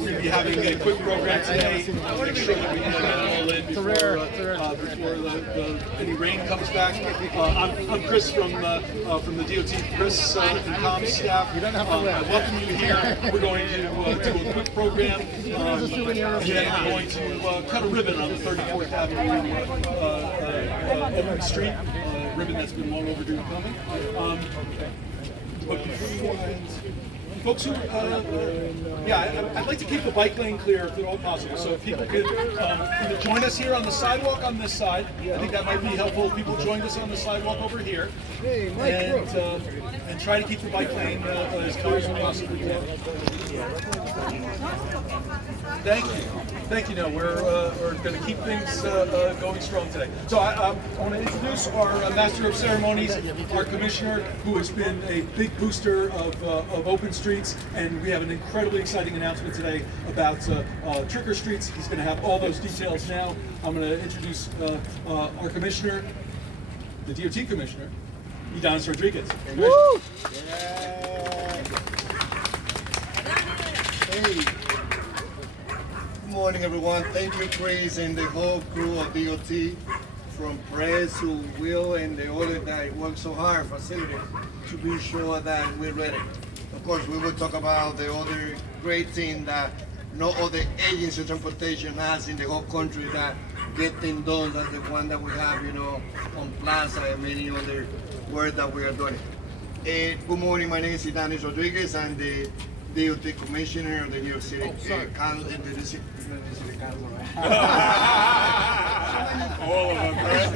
We'll be having a quick program today. Make sure that we get it all in before any rain comes back. I'm Chris from the DOT Chris and comms staff. I welcome you here. We're going to do a quick program. And we're going to cut a ribbon on the 34th Avenue Open Street. Ribbon that's been long overdue coming. But before folks who, I'd like to keep the bike lane clear if at all possible. So if people could either join us here on the sidewalk on this side, I think that might be helpful if people joined us on the sidewalk over here. And try to keep the bike lane as clear as we possibly can. Thank you. No, we're going to keep things going strong today. So I want to introduce our Master of Ceremonies, our Commissioner, who has been a big booster of Open Streets, and we have an incredibly exciting announcement today about Trick or Streets. He's going to have all those details now. I'm going to introduce our Commissioner, the DOT Commissioner, Ydanis Rodriguez. Woo! Hey. Good morning, everyone. Thank you, Chris, and the whole crew of DOT, from press to Will and the other that work so hard, facility, to be sure that we're ready. Of course, we will talk about the other great thing that no other agency of transportation has in the whole country that get things done. That's the one that we have, on Plaza and many other work that we are doing. Good morning, my name is Ydanis Rodriguez. I'm the DOT Commissioner of the New York City Council. All of them, right?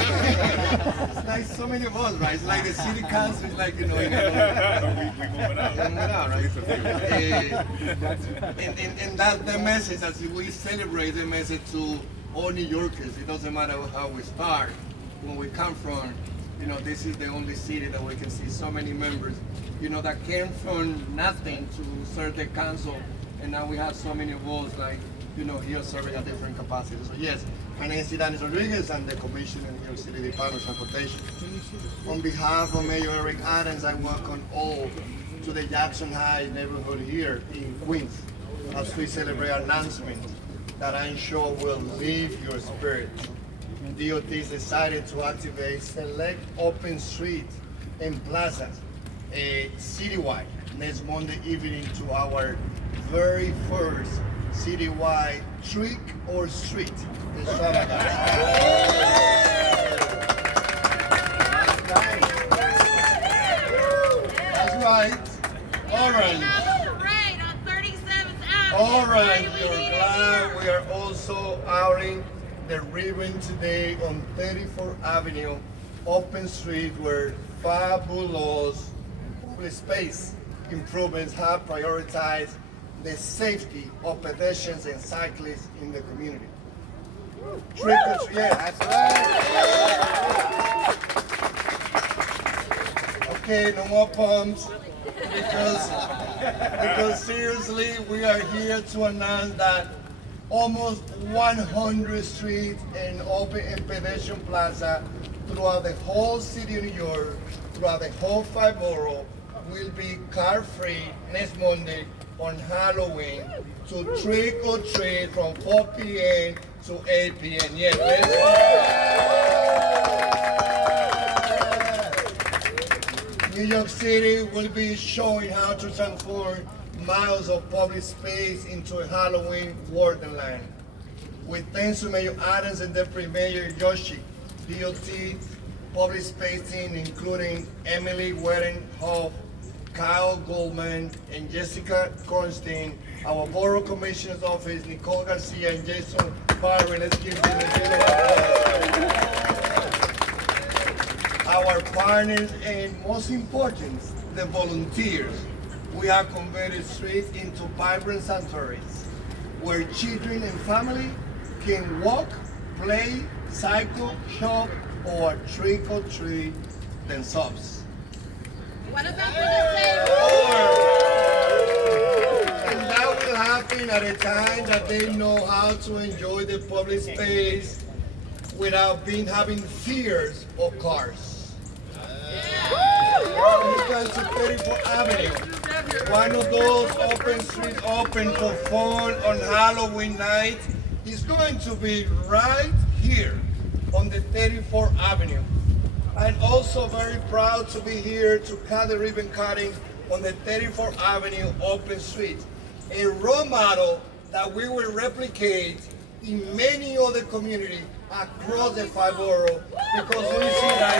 It's like so many of us, right? It's like the city council is like, we moving out, right? And that's the message, as we celebrate the message to all New Yorkers. It doesn't matter how we start, when we come from, this is the only city that we can see so many members, that came from nothing to serve the council, and now we have so many of us, like, here serving at different capacities. So yes, my name is Ydanis Rodriguez. I'm the Commissioner in New York City Department of Transportation. On behalf of Mayor Eric Adams, I welcome all to the Jackson High neighborhood here in Queens, as we celebrate our announcement that I'm sure will lift your spirit. DOT is decided to activate select open streets and plazas citywide next Monday evening to our very first citywide Trick or Street extravaganza. That's right. Orange. Parade on 37th Avenue. Orange. You're glad we are also outing the ribbon today on 34th Avenue, Open Street, where fabulous public space improvements have prioritized the safety of pedestrians and cyclists in the community. Trick or treat, yeah, that's right. Okay, no more pumps, because seriously, we are here to announce that almost 100 streets and open and pedestrian plaza throughout the whole city of New York, throughout the whole 5 boroughs, will be car-free next Monday on Halloween to trick or treat from 4 p.m. to 8 p.m. Yeah, New York City will be showing how to transform miles of public space into a Halloween wonderland. With thanks to Mayor Adams and Deputy Mayor Yoshi, DOT public space team, including Emily Wedding-Hoff, Kyle Goldman, and Jessica Kornstein, our Borough Commissioner's Office, Nicole Garcia, and Jason Byron. Let's give them a big applause. Our partners, and most important, the volunteers. We have converted streets into vibrant sanctuaries where children and family can walk, play, cycle, shop, or trick or treat themselves. What about for the same? And that will happen at a time that they know how to enjoy the public space without having fears of cars. You come to 34th Avenue. one of those open streets open for fun on Halloween night is going to be right here on the 34th Avenue. I'm also very proud to be here to cut the ribbon cutting on the 34th Avenue open street, a role model that we will replicate in many other communities across the 5 boroughs because we see that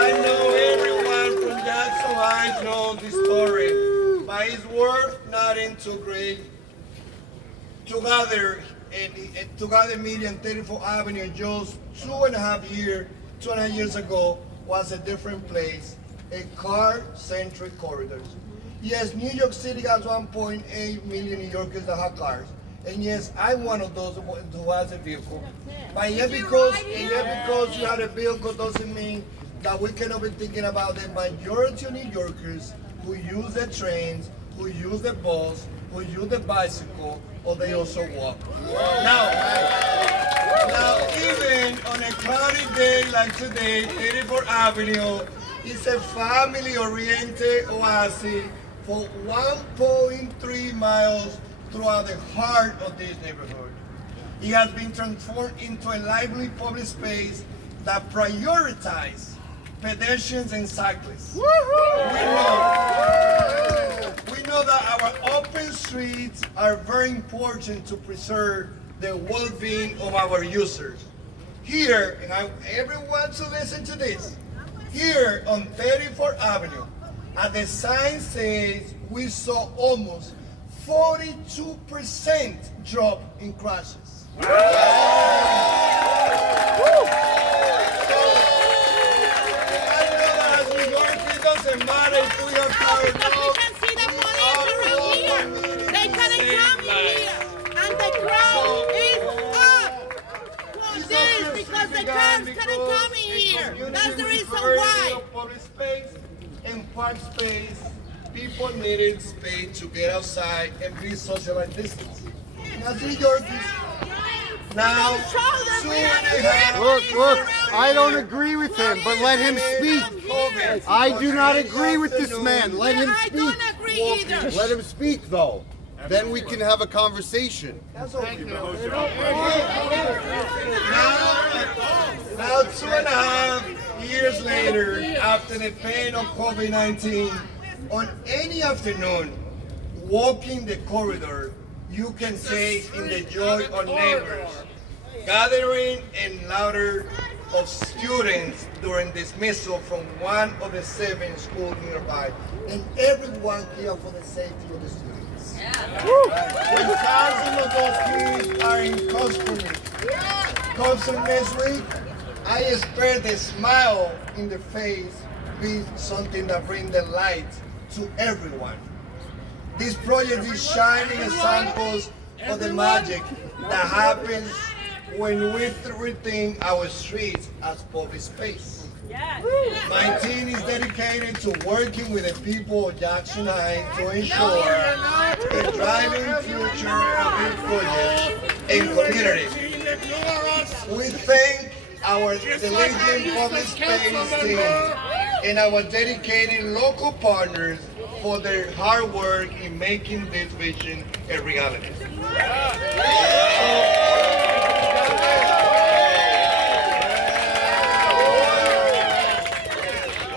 I know everyone from Jackson Heights knows this story, but it's worth nothing to great together meeting 34th Avenue just 2.5 years ago was a different place, a car-centric corridors. Yes, New York City has 1.8 million New Yorkers that have cars. And yes, I'm one of those who has a vehicle. But yet because you have a vehicle doesn't mean that we cannot be thinking about the majority of New Yorkers who use the trains, who use the bus, who use the bicycle, or they also walk. Now even on a cloudy day like today, 34th Avenue is a family-oriented oasis for 1.3 miles throughout the heart of this neighborhood. It has been transformed into a lively public space that prioritizes pedestrians and cyclists. We know that our open streets are very important to preserve the well-being of our users. Here, and everyone to listen to this, here on 34th Avenue, the sign says we saw almost 42% drop in crashes. Doesn't matter if we are powered Because we can see the police around here. They couldn't come here. And the crowd is up. For this, because the cars couldn't come in here. That's the reason why. Public space and park space, people needed space to get outside and be social distance. Now, New York is now 2.5. Look, I don't agree with him, but let him speak. I do not agree with this man. Let him I speak. don't agree either. Let him speak, though. Then we can have a conversation. Now 2.5 years later, after the pain of COVID-19, on any afternoon, walking the corridor, you can taste in the joy of neighbors, gathering and laughter of students during dismissal from one of the 7 schools nearby, and everyone care for the safety of the students. When thousands of those kids are in custody next week, I expect the smile in the face be something that brings the light to everyone. This project is shining examples of the magic that happens when we rethink our streets as public space. My team is dedicated to working with the people of Jackson Heights to ensure a thriving future of this project and community. We thank our diligent public space team and our dedicated local partners for their hard work in making this vision a reality.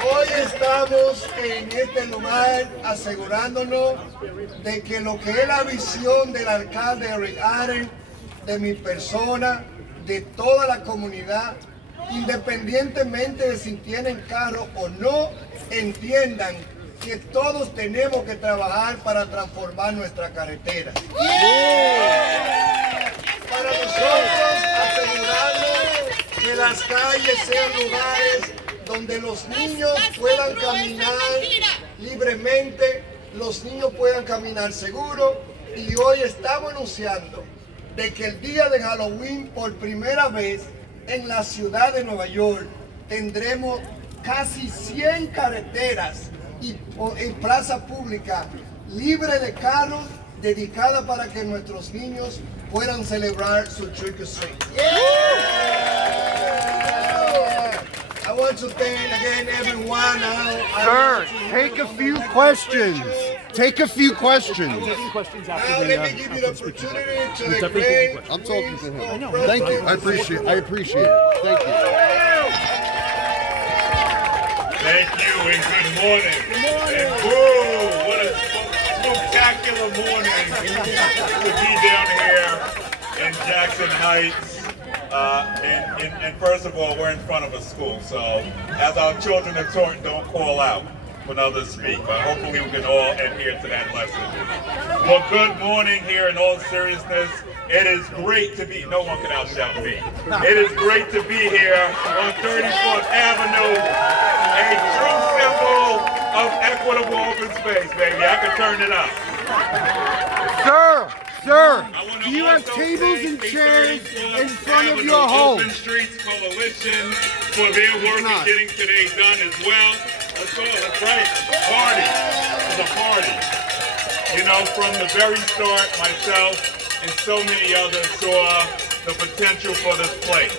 Hoy estamos en este lugar asegurándonos de que lo que es la visión del alcalde Rick Allen, de mi persona, de toda la comunidad, independientemente de si tienen carro o no, entiendan que todos tenemos que trabajar para transformar nuestra carretera. Para nosotros asegurarnos que las calles sean lugares donde los niños puedan caminar libremente, los niños puedan caminar seguro, y hoy estamos anunciando de que el día de Halloween por primera vez en la ciudad de Nueva York tendremos casi 100 carreteras y plaza pública libre de carros dedicada para que nuestros niños puedan celebrar su trick or treat. I want to thank again everyone. Sir, take a few questions. Take a few questions. Questions Now after let me give you the opportunity to the great. I'm talking to him. Thank you. I appreciate it. Thank you. Thank you and good morning. And whoa, what a spectacular morning to be down here in Jackson Heights. And first of all, we're in front of a school, so as our children are taught, don't call out when others speak, but hopefully we can all adhere to that lesson. Well, good morning here in all seriousness. It is great to be, no one can outshout me. It is great to be here on 34th Avenue, a true symbol of equitable open space, baby. I can turn it up. Sir, do you have tables and chairs in front of your home? Open Streets Coalition for their work in getting today done as well. Let's go, that's right. Party. It's a party. You know, from the very start, myself and so many others saw the potential for this place.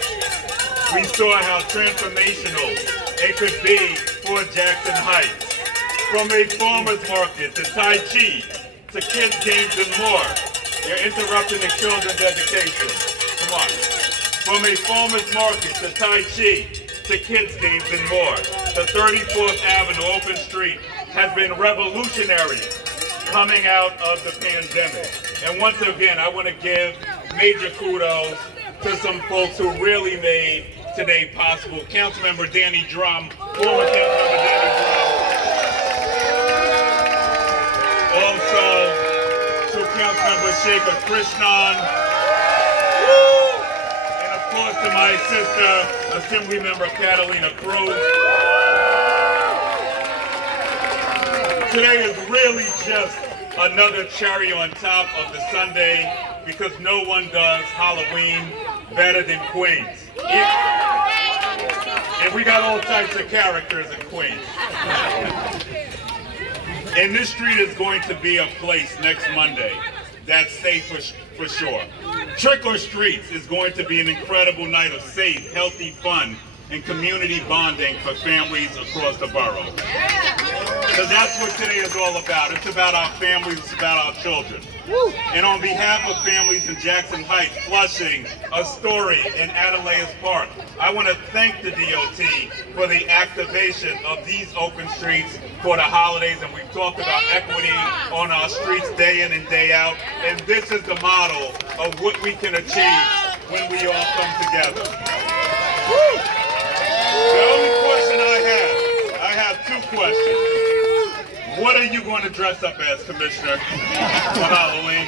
We saw how transformational it could be for Jackson Heights. From a farmer's market to Tai Chi to kids games and more. You're interrupting the children's education. Come on. From a farmer's market to Tai Chi to kids games and more. The 34th Avenue Open Street has been revolutionary coming out of the pandemic. And once again, I want to give major kudos to some folks who really made today possible. Councilmember Danny Drum, former Councilmember Danny Drum. Also, to Councilmember Shekhar Krishnan. And of course to my sister, Assemblymember Catalina Cruz. Today is really just another cherry on top of the Sunday because no one does Halloween better than Queens. And we got all types of characters in Queens. And this street is going to be a place next Monday that's safe for sure. Trick or Streets is going to be an incredible night of safe, healthy fun and community bonding for families across the borough. So that's what today is all about. It's about our families, it's about our children. And on behalf of families in Jackson Heights, Flushing, Astoria, and Adelaide's Park, I want to thank the DOT for the activation of these open streets for the holidays. And we've talked about equity on our streets day in and day out. And this is the model of what we can achieve when we all come together. The only question I have two questions. What are you going to dress up as, Commissioner, for Halloween?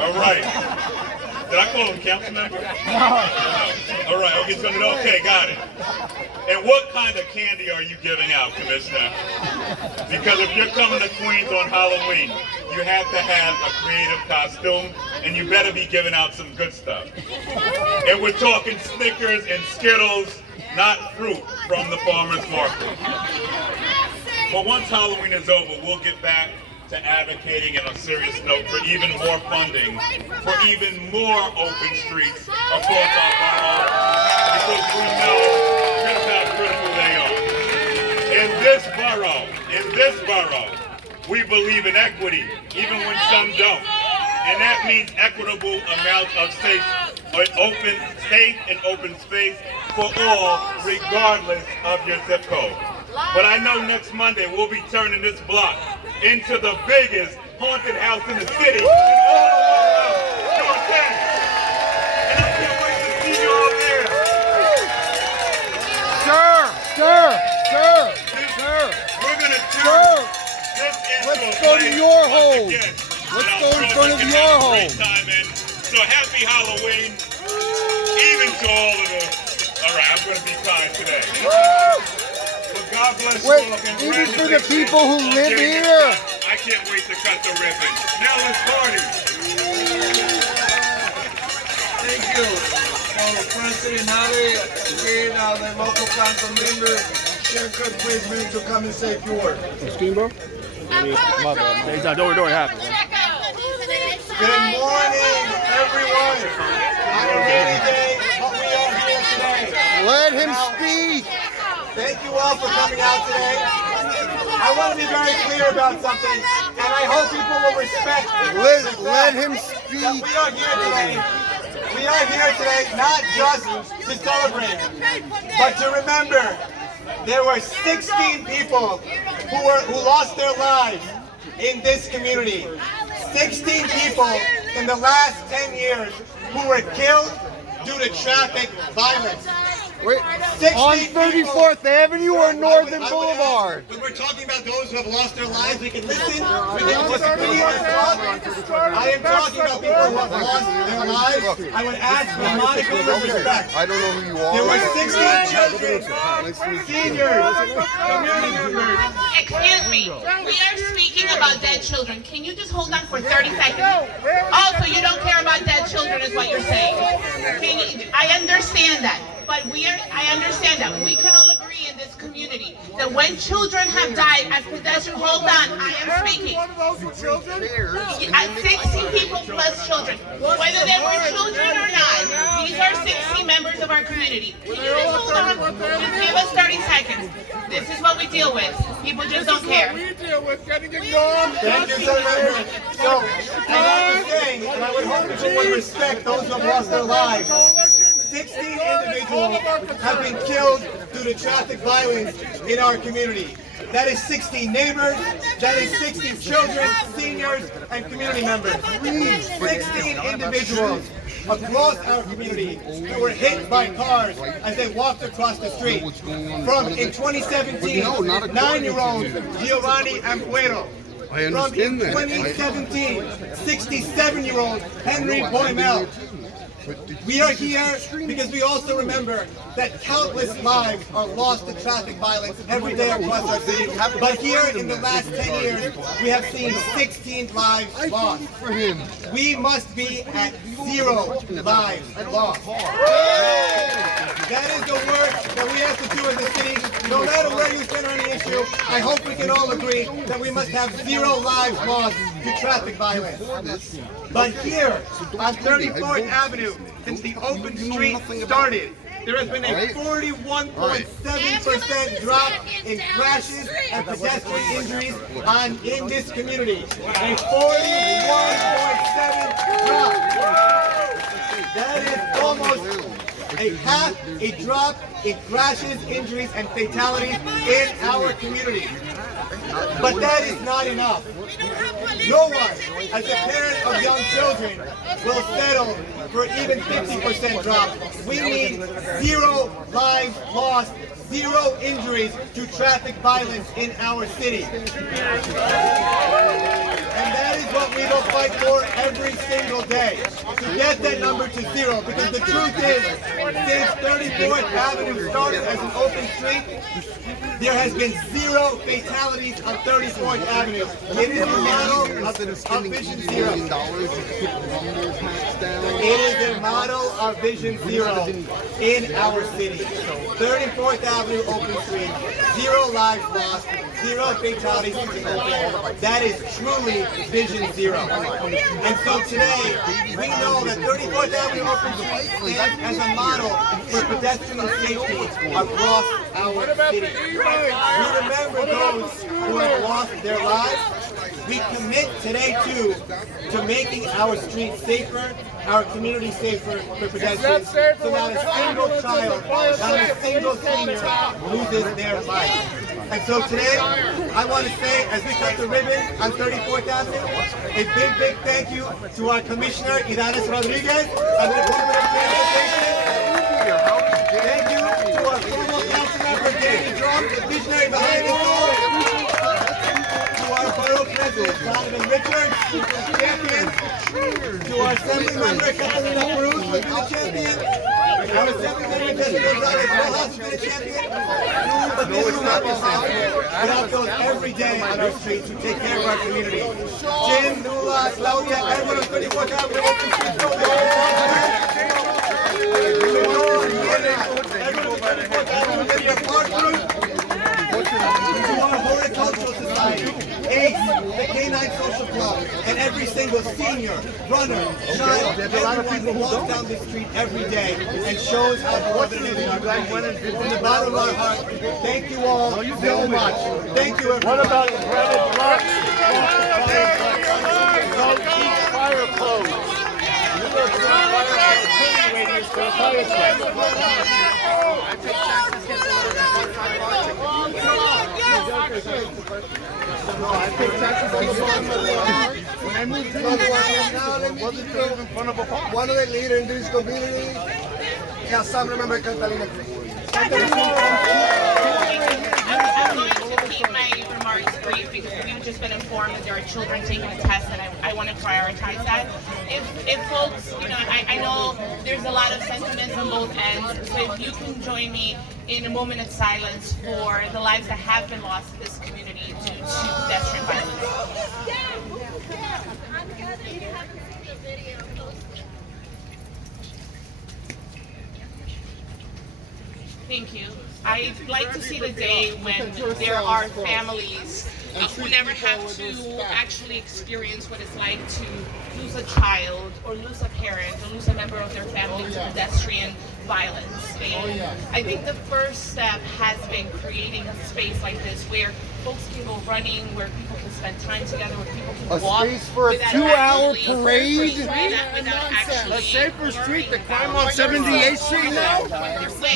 All right. Did I call him council member? No. All right, oh, he's going to, okay, got it. And what kind of candy are you giving out, Commissioner? Because if you're coming to Queens on Halloween, you have to have a creative costume, and you better be giving out some good stuff. And we're talking Snickers and Skittles, not fruit from the farmer's market. But once Halloween is over, we'll get back to advocating on a serious note for even more funding, for even more open streets across our borough, because we know just how critical they are. In this borough, we believe in equity, even when some don't. And that means equitable amount of safe and open space for all, regardless of your zip code. But I know next Monday we'll be turning this block into the biggest haunted house in the city. And I can't wait to see you all there. Sir. We're going to turn this into Let's go to your home. Let's go in front of your home. So happy Halloween, even to all of the. All right, I'm going to be kind today. But God bless you all. Even for the people who live here. I can't wait to cut the ribbon. Now let's party. Thank you for President Ali, again, the local council member, Shekhar Krishnan, to come and say a few words. Steamboat? My bad. Don't worry, happen. Good morning, everyone. On a rainy day, but we are here today. Let him speak. Thank you all for coming out today. I want to be very clear about something, and I hope people will respect Let him that speak. we are here today. We are here today not just to celebrate, but to remember there were 16 people who lost their lives in this community. 16 people in the last 10 years who were killed due to traffic violence. Wait, 16 on people. 34th Avenue or Northern Boulevard? When we're talking about those who have lost their lives, we can listen, we can disagree, and talk. I am talking about people who have lost their lives. I would ask for a modicum of respect. I don't know who you are. There were 16 children, seniors, community members. Excuse me. We are speaking about dead children. Can you just hold on for 30 seconds? Also, you don't care about dead children is what you're saying. I understand that. But I understand that we can all agree in this community that when children have died as pedestrians, hold on, I am speaking. 16 people plus children. Whether they were children or not, these are 16 members of our community. Can you just hold on? Just give us 30 seconds. This is what we deal with. People just don't care. Thank you, Senator. So, as I was saying, and I would hope people would respect those who have lost their lives. 16 individuals have been killed due to traffic violence in our community. That is 60 neighbors, that is 60 children, seniors, and community members. 16 individuals across our community who were hit by cars as they walked across the street. From in 2017, 9-year-old Giovanni Ampuero. From in 2017, 67-year-old Henry Boymel. We are here because we also remember that countless lives are lost to traffic violence every day across our city. But here in the last 10 years, we have seen 16 lives lost. We must be at 0 lives lost. That is the work that we have to do as a city. No matter where you stand on the issue, I hope we can all agree that we must have 0 lives lost to traffic violence. But here on 34th Avenue, since the open street started, there has been a 41.7% drop in crashes and pedestrian injuries in this community. A 41.7 drop. That is almost a half a drop in crashes, injuries, and fatalities in our community. But that is not enough. No one, as a parent of young children, will settle for even 50% drop. We need 0 lives lost, 0 injuries to traffic violence in our city. And that is what we will fight for every single day, to get that number to 0. Because the truth is, since 34th Avenue started as an open street, there has been 0 fatalities on 34th Avenue. It is a model of Vision Zero. It is a model of Vision Zero in our city. 34th Avenue open street, 0 lives lost, 0 fatalities. That is truly Vision Zero. And so today, we know that 34th Avenue open street stands as a model for pedestrian safety across our city. We remember those who have lost their lives. We commit today too to making our streets safer, our community safer for pedestrians, so not a single child, not a single senior loses their life. And so today, I want to say, as we cut the ribbon on 34th Avenue, a big, big thank you to our Commissioner, Idanis Rodriguez, and the Department of Transportation. Thank you to our former council member, Danny Drum, the visionary behind this all. To our borough president, Donovan Richards, the champion. To our assembly member, Catalina Cruz, who's been a champion. Our assembly member, Jessica Gonzalez Rojas, who's been a champion. But this is not possible without those every day on our streets who take care of our community. Jim, Nula, Claudia, everyone on 34th Avenue, open streets, go there. Horticultural Society, ACE, the 29 social clubs, and every single senior, runner, child, everyone walks down the street every day and shows how beloved it is in our country. From the bottom of our heart, thank you all so much. Thank you, everyone. What about breaded blocks? Don't keep fire codes. When I moved to one of the leaders in this community, the assembly member Catalina Cruz. I'm going to keep my remarks brief because we've just been informed that there are children taking a test, and I want to prioritize that. If folks, I know there's a lot of sentiments on both ends, so if you can join me in a moment of silence for the lives that have been lost in this community due to pedestrian violence. Thank you. I'd like to see the day when there are families who never have to actually experience what it's like to lose a child or lose a parent or lose a member of their family to pedestrian violence. And I think the first step has been creating a space like this where folks can go running, where people can spend time together, where people can walk. A space for a without 2-hour actually- parade? without actually A safer street than crime on 78th Street now?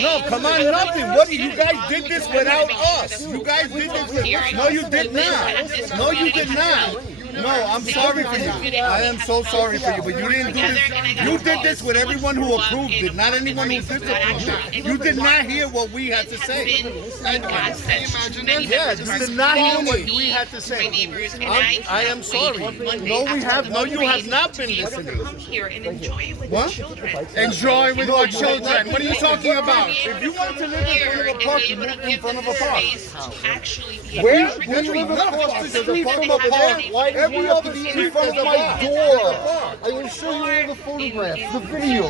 No, come on, nothing. What you guys did this without us? You guys did this with No, you did not. No, you did not. No, I'm sorry for you. I am so sorry for you, but you didn't do this. You did this with everyone who approved it, not anyone who disappproved it. You did not hear what we had to say. Yeah, you did not hear what we had to say. I am sorry. No, we have. No, you have not been listening. Come here and enjoy with What? your children. Enjoy with your children. What are you talking about? If you want to live in front of a park, you live in front of a park. Where? When you live across the street from a park, every other street in front of my door. I will show you all the photographs, the video.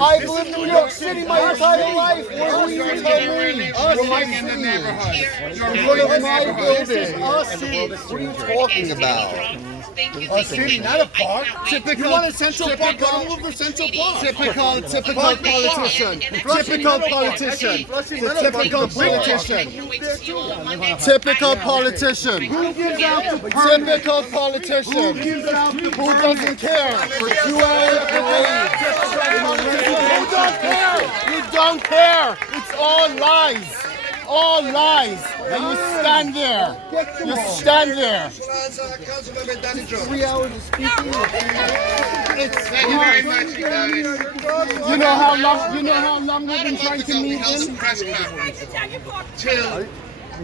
I've lived in New York City my entire life. What do you tell me? You're my city. You're my building. Us city. What are you talking about? A city, not a park. Typical. You want a Central Park? Go move to Central Park. Typical politician. Typical politician. Typical politician. Typical politician. Who gives out the typical politician? Who doesn't care for 2 hours of parade? Who don't care? You don't care. It's all lies. All lies. And you stand there. You stand there. 3 hours of speaking. Thank you very much, you guys. You know how long we've been trying to meet him? Press conference till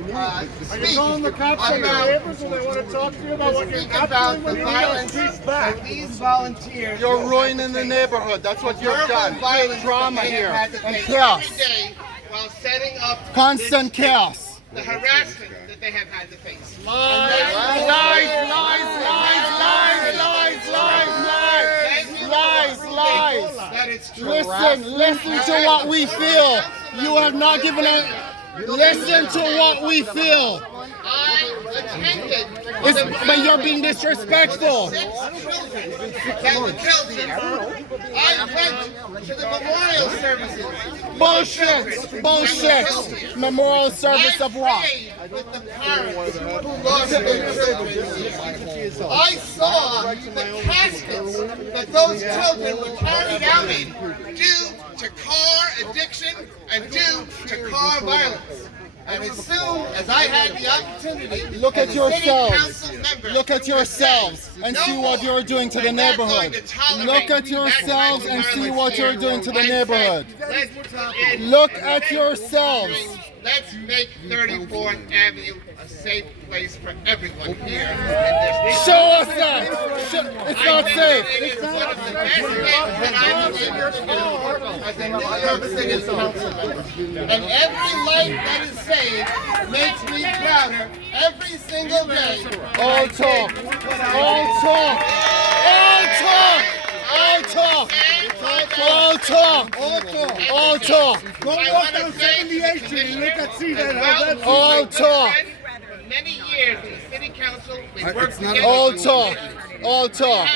You're calling the cops on your neighbors and they want to talk to you about what you're about the violence that these volunteers. You're ruining the neighborhood. That's what you've done. Violence Drama that they here have had to and face chaos. every day while setting up Constant this- chaos. The harassment that they have had to face. Lies, lies, That it's true. Listen to what we feel. You have not given it. Listen to what we feel. I attended But you're being disrespectful. that were killed. I went to the memorial services. Bullshit. Memorial service of what? With the parents who lost their children. I saw the caskets that those children were carried out in due to car addiction and due to car violence. And as soon as I had the opportunity, Look at as a city yourselves. council member, Look at yourselves and see what you're doing to the neighborhood. Look at yourselves and see what you're doing to the neighborhood. Look at yourselves. Let's make 34th Avenue a safe place for everyone here. Show us that. It's not safe. It is one of the best things that I've been able to do as a New York City councilman. And every life that is saved makes me prouder every single day. All talk. All talk. All talk. All talk. All talk. All talk. Go walk down 78th Street and look at see that. All talk. For many years in the city council. We work together. All talk. All talk.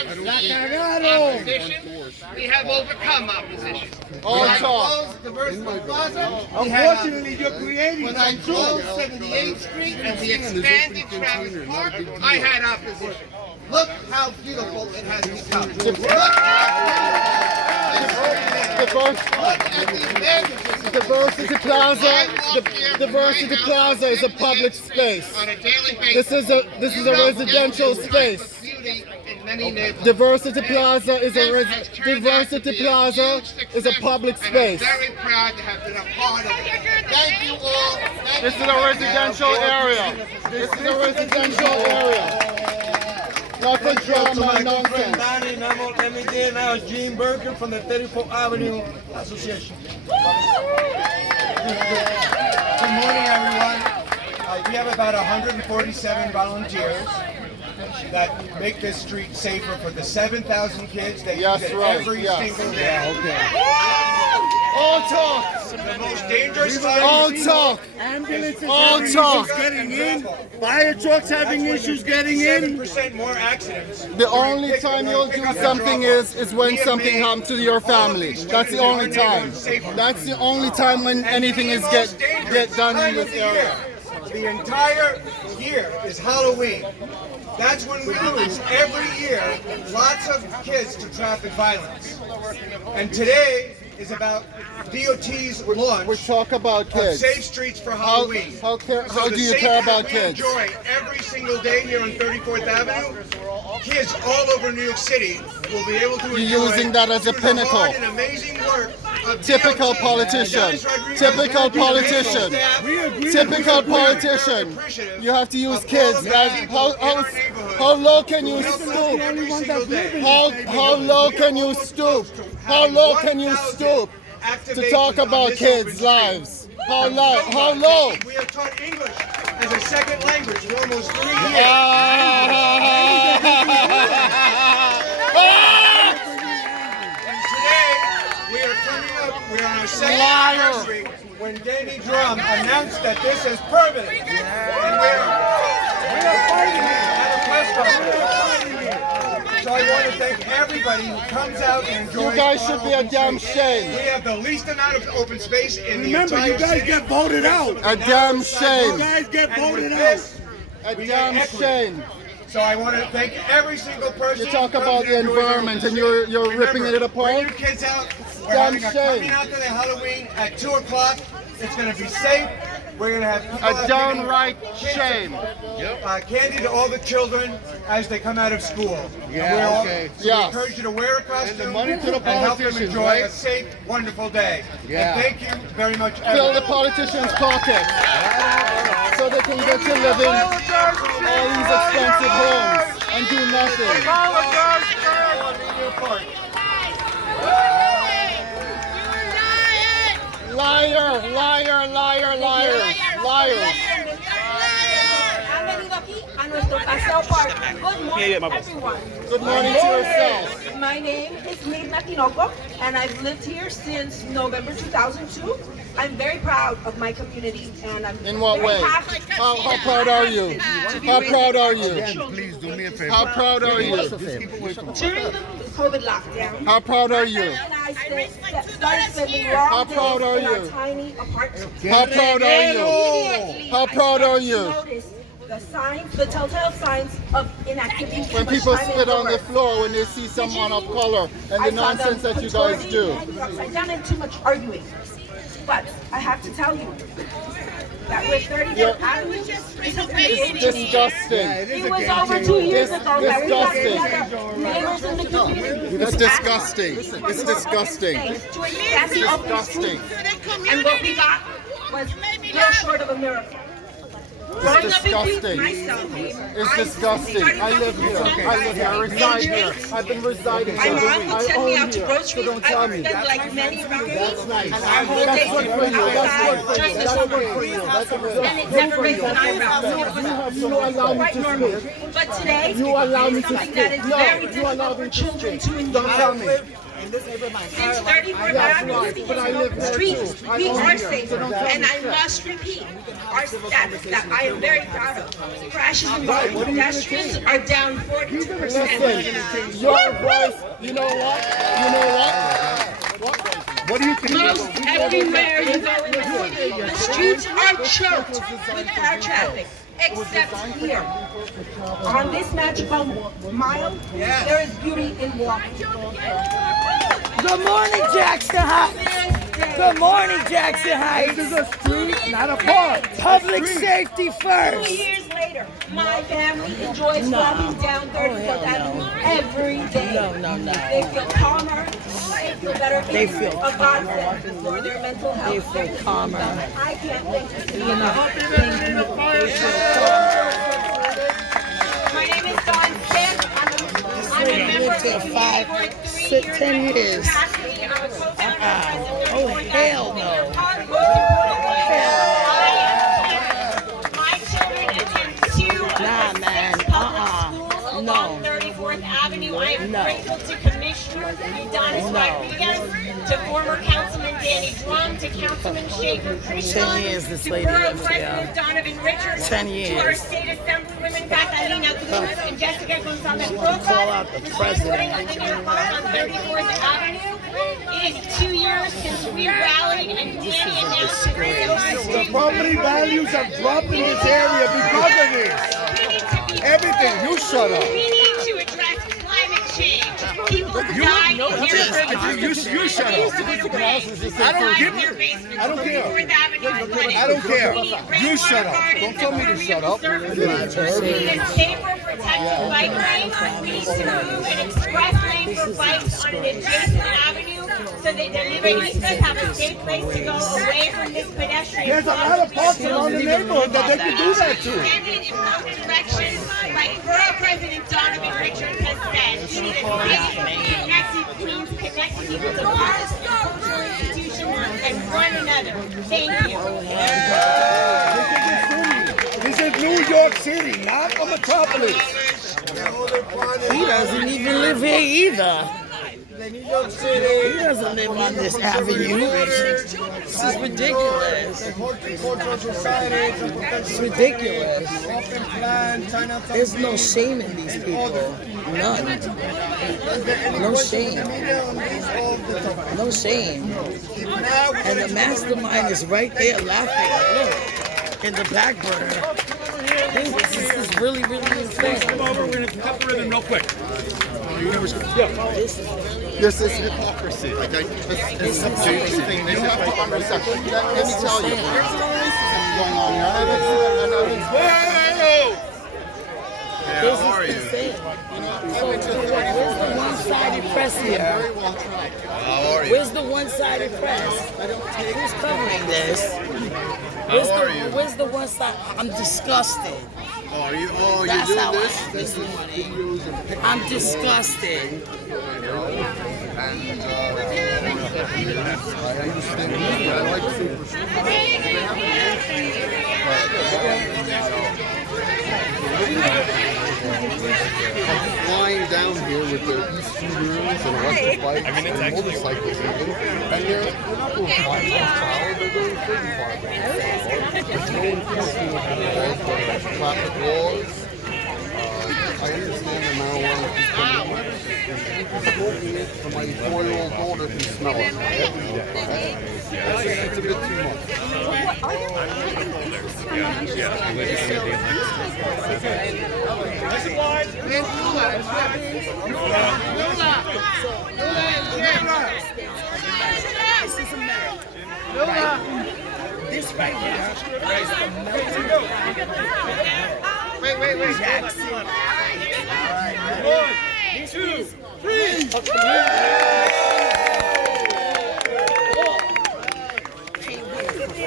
We have overcome opposition. All talk. Unfortunately, you're creating when I closed 78th Street and we expanded Travis Park, I had opposition. Look how beautiful it has become. Look Diversity Plaza. Diversity Plaza is a public space. on a daily basis. This is a residential space. Diversity Plaza is a public space. I'm very proud to have been a part of it. Thank you all. This is a residential area. This is a residential area. Not for drama and nonsense. Now it's Gene Berger from the 34th Avenue Association. Good morning, everyone. We have about 147 volunteers that make this street safer for the 7,000 kids that use it every single day. All talk. The most dangerous All talk. All talk. Getting in. Fire trucks having issues getting in. 7% more accidents. The only time you'll do something is when something happens to your family. That's the only time. That's the only time when anything is get done in this area. The entire year is Halloween. That's when we lose every year lots of kids to traffic violence. And today is about DOT's launch. We talk about kids. Safe streets for Halloween. How do you care about kids? We enjoy every single day here on 34th Avenue. Kids all over New York City will be able to enjoy. You're using that as a pinnacle. Hard and amazing work of Typical DOT. politician. Rodriguez, Typical Rodriguez, politician. staff. Typical politician. You have to use kids. How low can you stoop? How low can you stoop? How low can you stoop to talk about kids' lives? How low? How low? We have taught English as a second language for almost 3 years. And today, we are coming up, we are on our second anniversary when Danny Drum announced that this is permanent. And we are fighting it at a press conference. So I want to thank everybody who comes out and enjoys. You guys should be a damn shame. We have the least amount of open space in the Remember, entire you guys city. get voted out. A damn You shame. guys get And voted with out. this, A we damn get equity. shame. So I want to thank every single person. You talk who comes about and the enjoys environment our and you're Remember, ripping it apart? Bring your kids out. We're Damn having a shame. coming out to the Halloween at 2 o'clock. It's going to be safe. We're going to have people A out downright giving kids, shame. candy to all the children as they come out of school. Yeah, okay. So we encourage you to wear a costume money to the and help them politicians, enjoy right? a safe, wonderful day. Yeah. And thank you very much, Fill everyone. the politicians' pockets so they can get to live in all these expensive homes and do nothing. Liar, liar, liar, liars, liars. Han venido aquí a nuestro paseo park. Good morning, everyone. Good morning to yourself. My name is Mirna Tinoco, and I've lived here since November 2002. I'm very proud of my community, and I'm In what very way? happy How proud are you? How proud are you? Please do me a favor. How proud are you? during the COVID lockdown. How proud are you? And I started spending long How proud days are in our you? tiny apartment. How proud are you? Immediately, How proud are you? I noticed the signs, the telltale signs of inactivity. When people spit on the floor when they see someone of color and the nonsense that you guys do. Upside down and too much arguing. But I have to tell you that with 34th Avenue, It's disgusting. it was over 2 years ago that we got Disgusting. together, neighbors in the community. It's disgusting. It's disgusting. To expand the open Disgusting. streets. And what we got was no short of a miracle. Growing up in disgusting. myself, It's disgusting. I live here. I live here. I reside here. I've been residing my here. mom would send me out to So groceries. don't I tell would me. spend like many around me. That's nice. Our whole That's day good for you. That's good for during you. the That's summer. good for you. That's good. And it never raised an eyebrow. So it was You allow me quite to normal. speak. But today, You allow me it's to something that speak. is No, very you allow difficult me for to children speak. to Don't tell enjoy. me. Since 34 streets, we are safe. And I must repeat, our stats that I am very proud of. Crashes involving pedestrians are down 42%. Your voice, you know what? What do you think? Most everywhere you go in the city, the streets are choked with car traffic, except here. On this magical mile, there is beauty in walking. Good morning, Jackson Heights. Good morning, Jackson Heights. This is a street, not a park. Public safety 2 first. years later, my family enjoys walking down 35th Avenue every day. No. They feel calmer, they feel better. They feel a godsend for their mental health. They feel calmer. I can't thank you enough. Thank you. My name is Dawn Smith. I'm a member of the community board 3 years 10 years. capacity. I'm a co-founder. Oh, hell no. My children attend 2 of Nah, the man. 6 public schools along No. 34th Avenue. I am No. grateful to Commissioner Udonis Rodriguez, to former Councilman Danny Drum, to Councilman Shaker 10 Krishnan, years this to lady Borough lives here. President Donovan Richards, 10 to our years. State Assemblywomen Catalina Cruz and Jessica Gonzalez Roca, Call out the for president. putting a linear park on 34th Avenue. It is 2 years since we rallied and Danny announced to bring those The students. property values have dropped in this area because of this. Everything, you shut up. We need to address climate change. People die in their You shut up. I don't give a- I don't care. I don't care. You shut up. Don't tell me to shut up. We need a safer, protected bike lane. We need to move an express lane for bikes on an adjacent avenue so that the Liberalistas have a safe place to go away from this pedestrian. There's a lot of parks around the neighborhood that they can do that to. Extended in both directions, like Borough President Donovan Richards has said. We need a connected Queens, connect people to parks, cultural institutions, and one another. Thank you. This is New York City, not a metropolis. He doesn't even live here either. He doesn't live on this avenue. This is ridiculous. It's ridiculous. There's no shame in these people. None. No shame. No shame. And the mastermind is right there laughing. Look, in the back burner. This is really, really insane. Come over, we're going to cut the ribbon real quick. This is hypocrisy. Like this is a basic thing. Let me tell you. There's a lot of racism going on here. This is insane. So, where's the one-sided press here? Where's the one-sided press? Who's covering this? Where's the one side? I'm disgusted. That's how I am this morning. I'm disgusted. Flying down here with the e-scooters and electric bikes and motorcycles even, and they're not going 5 miles per hour, they're going 35 miles per hour. There's no enforcement of the laws, but traffic laws. I understand the marijuana is smoking it, so my 4-year-old daughter can smell it every day. It's a bit too much. This is America. Right? This right here is the melting pot. Wait. Jackson. 1, 2, 3.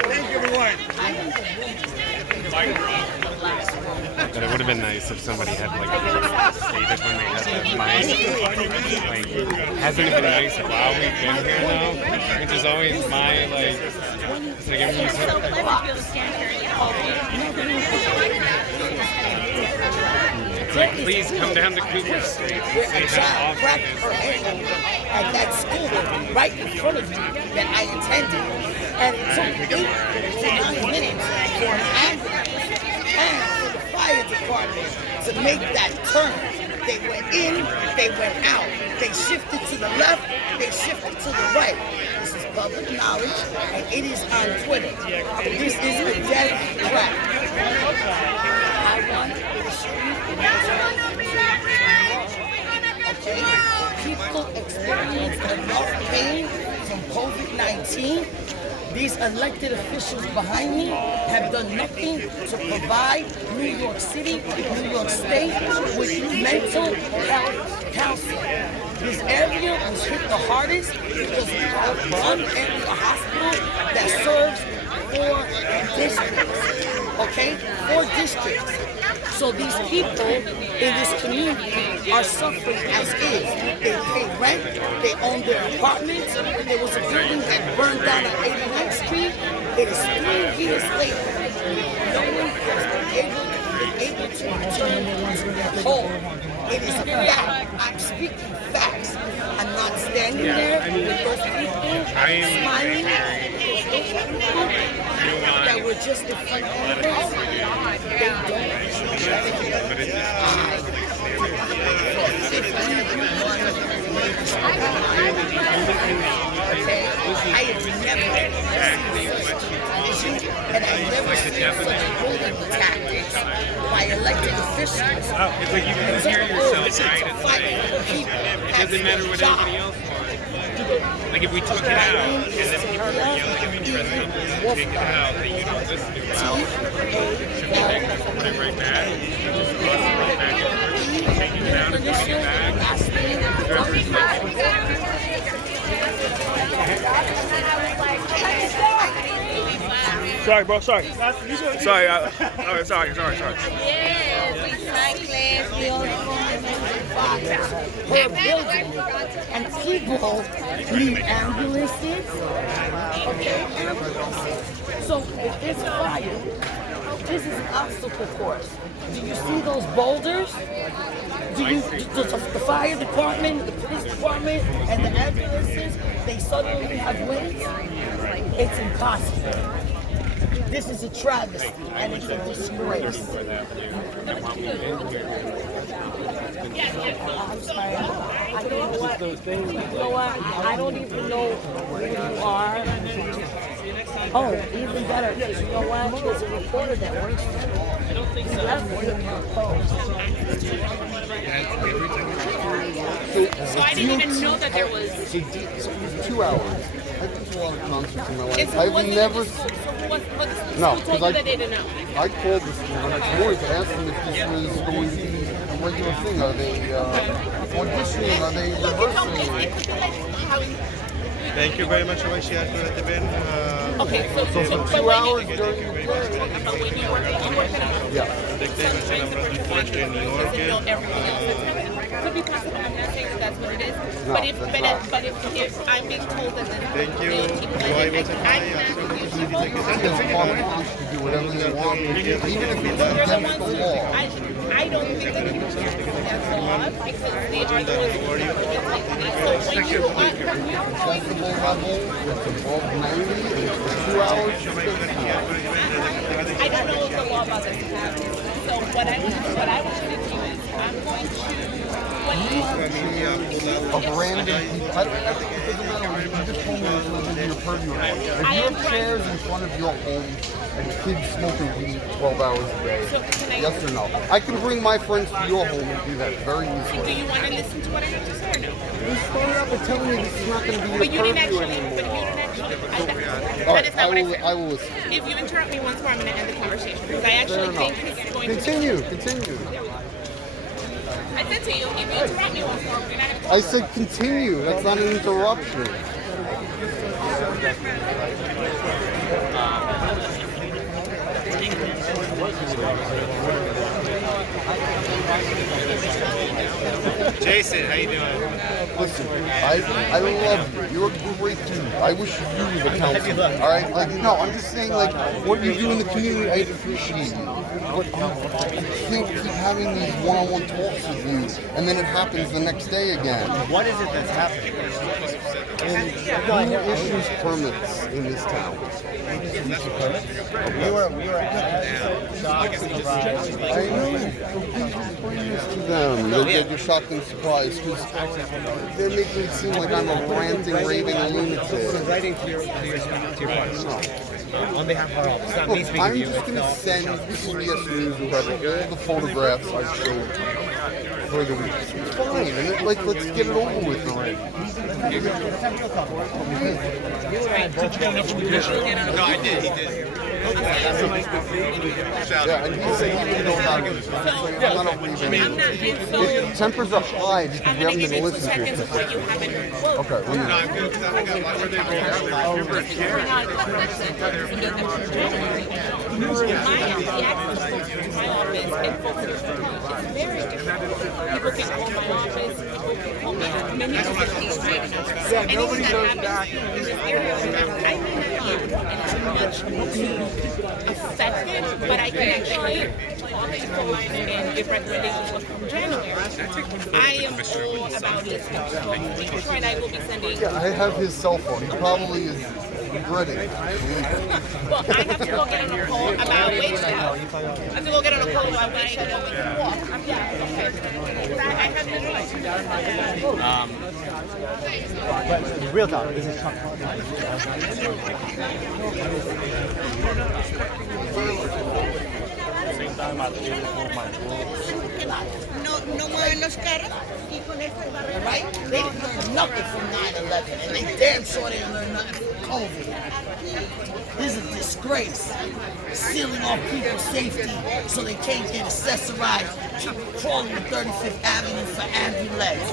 Thank you, everyone. But it would have been nice if somebody had like stated when they had that mic. Like, hasn't it been nice while we've been here though? Which is always my like. It's like everyone's It's like please come down to Cooper Street and where a see child how awful cracked it is. her ankle at that school right in front of me that I attended. And it took 8 to 9 minutes for an ambulance and for the fire department to make that turn. They went in, they went out. They shifted to the left, they shifted to the right. This is public knowledge, and it is on Twitter. This is a death trap. I run the street in okay? People experience enough pain from COVID-19. These elected officials behind me have done nothing to provide New York City, New York State with mental health counseling. This area was hit the hardest because we have one area hospital that serves 4 districts, okay? 4 districts. So these people in this community are suffering as is. They pay rent, they own their apartments. There was a building that burned down on 89th Street. It is 3 years later. No one has been able to return to their home. It is a fact. I'm speaking facts. I'm not standing there with those people smiling. Those people that were just in front of us. They I have never seen such and I never seen such bullying tactics by elected officials. It's like you can hear yourself, right? It's like, it doesn't matter what anybody else wants. Like if we took it out, and then people were yelling at each other, and take it out, that you don't listen to it, should we put it right back? Just toss it right back in first, taking it out and putting it Sorry, bro. Sorry. Sorry. Sorry. Sorry. We're building, and people need ambulances. Okay, ambulances. So if there's a fire, this is an obstacle course. Do you see those boulders? The fire department, the police department, and the ambulances, they suddenly have wings? It's impossible. This is a travesty, and it's a disgrace. I'm sorry. You know what? I don't even know who you are. Oh, even better, because you know what? There's a reporter that works there. He left me in your post. So I didn't even know that there was. So it was 2 hours. I've been to a lot of concerts in my life. And so I've wasn't never. It just, so No, who told you that they didn't know? I called the school the next morning to ask them if this was going to be a regular thing. Are they auditioning? Are they rehearsing? Thank you very much, Okay, so for 2 hours during the day. But when you work at Yeah. in New York. Could be possible. I'm not saying that that's what it is. No, but if that's if I'm being told that Thank you. The police to do whatever they want, even if it's against the law. I don't think that people should do that law because they are the ones who are so when you Accessible level, it's above 90, it's 2 hours. I don't know the law about this happening. So what I want you to do is I'm going to A brand new, I don't, it doesn't matter, you just told me this was in your purview. If you have chairs in front of your home and kids smoking weed 12 hours a day, yes or no? I can bring my friends to your home and do that very easily. Do you want to listen to what I have to say or no? You started out with telling me this is not going to be But you your didn't purview actually, anymore. All right, I will listen. If you interrupt me once more, I'm going to end the conversation because I actually think it's going Continue. I said to you, if you interrupt me once more, we're not going to I said continue. That's not an interruption. Jason, how you doing? Listen, I love you. You're a great dude. I wish you were the counselor. All right? Like, no, I'm just saying, like, what you do in the community, I appreciate you. But I can't keep having these one-on-one talks with you, and then it happens the next day again. What is it that's happening? And who issues permits in this town? We were at shops and surprised. I know. Please to them. You're shocked and surprised because they're making it seem like I'm a ranting, raving lunatic. Writing to your partner. On behalf of our office, not me speaking I'm to you. just going to send CBS News whoever all the photographs I showed for the week. It's fine. And let's get it over with already. No, I did. He did. Yeah, and he said he didn't know about it. I'm not believing it. Tempers are high because we haven't been listening to it. Okay, well, No, I'm good because I got where they Yeah, nobody knows that. Affected, but I can actually talk to people and give recommendations from January. I am all about this. Detroit, I will be sending. yeah, I have his cell phone. He probably is regretting it. Well, I have to go get on a call about wage I have to go get on a call about wage and we can walk. I have But real talk, this is tough. Same time I hold my No more in los carros. Right? They didn't learn nothing from 9/11, and they damn sure didn't learn nothing from COVID. This is a disgrace. Sealing off people's safety so they can't get accessorized, crawling to 35th Avenue for ambulance.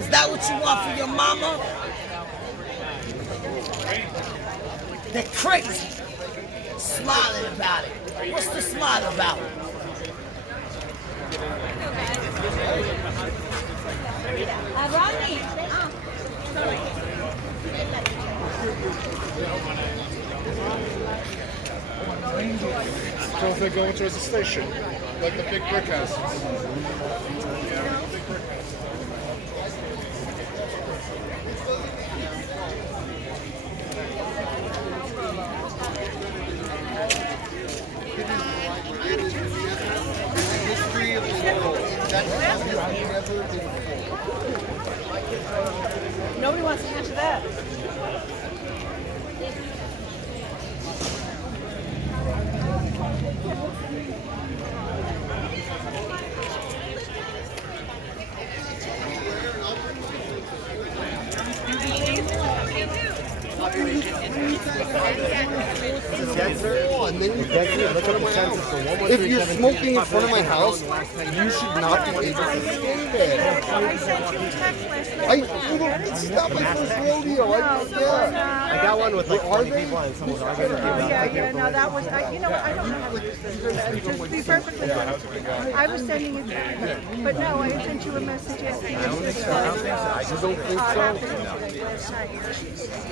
Is that what you want for your mama? They're crazy. Smiling about it. What's the smile about? So if they're going towards the station, like the big brick house. Nobody wants to answer that. If you're smoking in front of my house, you should not be able to stay there. I sent you a text last night. It's not my first rodeo. I got one with like 20 people and someone arguing about No, that was, you know what, I don't know how to use this. Just to be perfectly honest. I was sending it, but no, I sent you a message yesterday. I don't think so.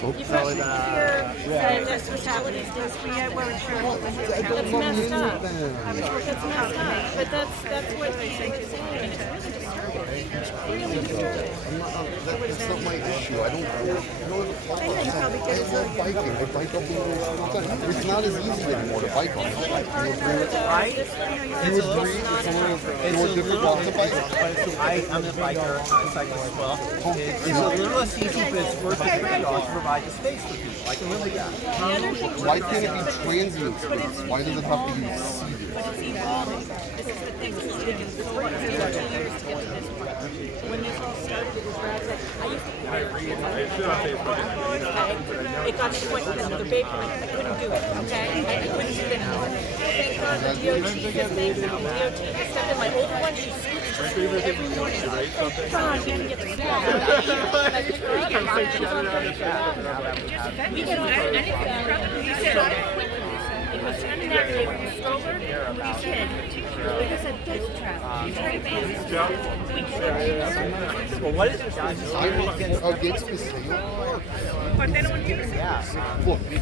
You pressed me here, and this was happening, this, we weren't sure what was happening. That's messed up. I was looking at messed up, but that's what they think is happening. It's really disturbing. That's not my issue. I don't have a problem. I love biking. I bike up the road all the time. It's not as easy anymore to bike on. You agree with that? You agree it's a little more difficult to bike? I'm a biker, I cycle as well. It's a little less easy, but it's worth it to provide the space for people. I can live with that. Why can't it be transient space? Why does it have to be seated? But it's evolving. This is the thing. This is taking so much 2 years to get to this point. When this all started, it was rather like, I used to be it got to the point with another baby, I couldn't do it, okay? I couldn't do it anymore. Thank God the DOT just thank you. DOT just stepped in. My older one, she scoots every morning. John, I'm going to get the We get on anything. He said, it was turning that day with the stroller, and we said, Well, what is your guys' Against the sale? Look, when you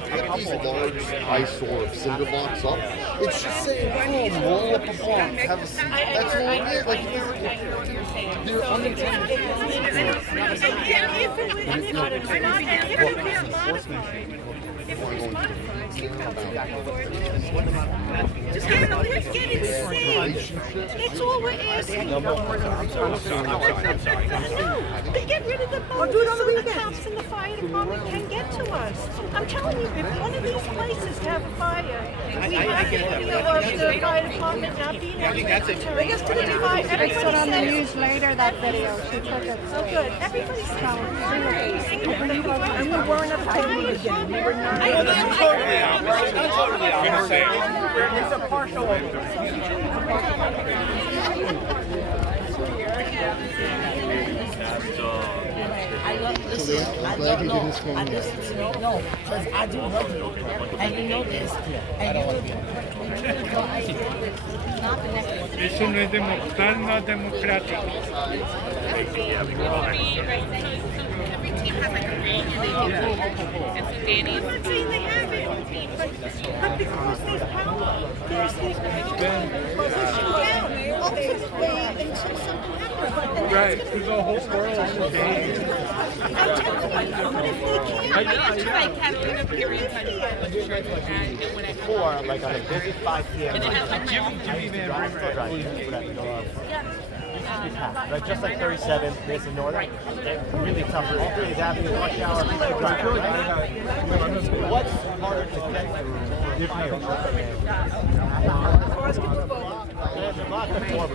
put these large eyesore cinder blocks up, it's just saying, boom, roll up a block, have a seat. That's all it is. Like, they're unintended. Just get it safe. That's all we're asking. They get rid of the boats so the cops and the fire department can get to us. I'm telling you, if one of these places have a fire, we have video of the fire department not being able to get to the fire. I saw it on the news later, that video. She took it. So good. Everybody's telling me. And we weren't at the table again. We were not. It's a partial Listen, I love no, I listen to me, no, because I do love you, and you know this, and Eso no es tan no democrático. Every team has like a ring and they do and so Danny's I'm not saying they have it, but because there's power, there's power. Ultimately, until something happens. Right, there's a whole world of games. like Catalina periods Before, like on a busy 5 p.m. and it has like my own Like just like 37, Mason Northern, really tough. All 3 days after the rush hour, people drive. What's harder to get through?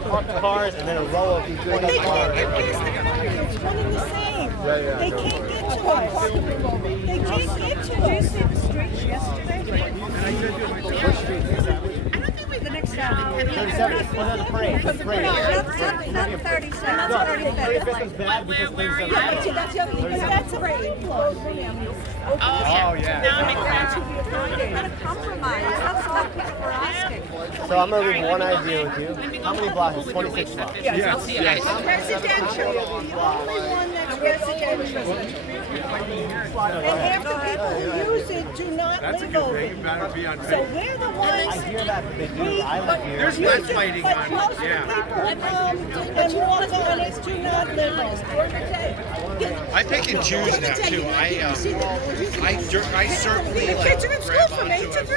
Park cars and then a row of these They can't get past the car. It's one and the same. They can't get to us. They can't get to us. Did you see the streets yesterday? The next time. 37 is for the parade. The parade. No, not 37. No, 35th is bad because things are Yeah, but see, that's the other thing. That's a parade. Oh yeah. Now I'm Not a compromise. That's what people were asking. So I'm going to leave one idea with you. How many blocks? 26 blocks. Yes. Residential. The only one that's residential. And half the people who use it do not live over it. So we're the ones. I hear that, but they do. I live here. There's less fighting on it. Most of the people and walk on it do not live on it. I pick and choose now too. I certainly The like kids are in school from 8 to 3.